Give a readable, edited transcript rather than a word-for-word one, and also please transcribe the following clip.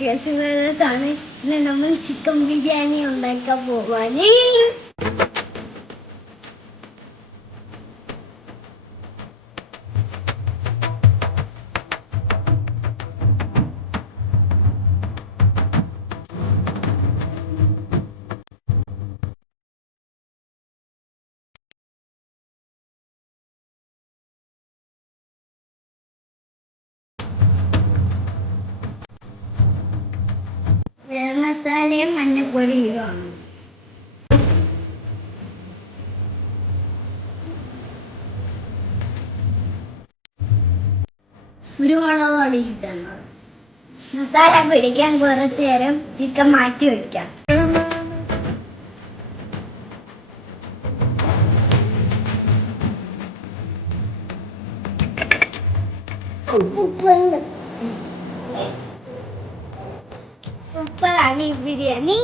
കേസുകളാണ്. ഇന്ന് നമ്മൾ ചിക്കൻ ബിരിയാണി ഉണ്ടാക്കാൻ പോവാന്. മസാലയും മഞ്ഞപ്പൊടിയും കുരുമുളകാണ് ഇടുന്നത്. മസാല പിടിക്കാൻ കുറച്ച് നേരം ചിക്കൻ മാറ്റി വയ്ക്കാം. സൂപ്പറാണ് ഈ ബിരിയാണി.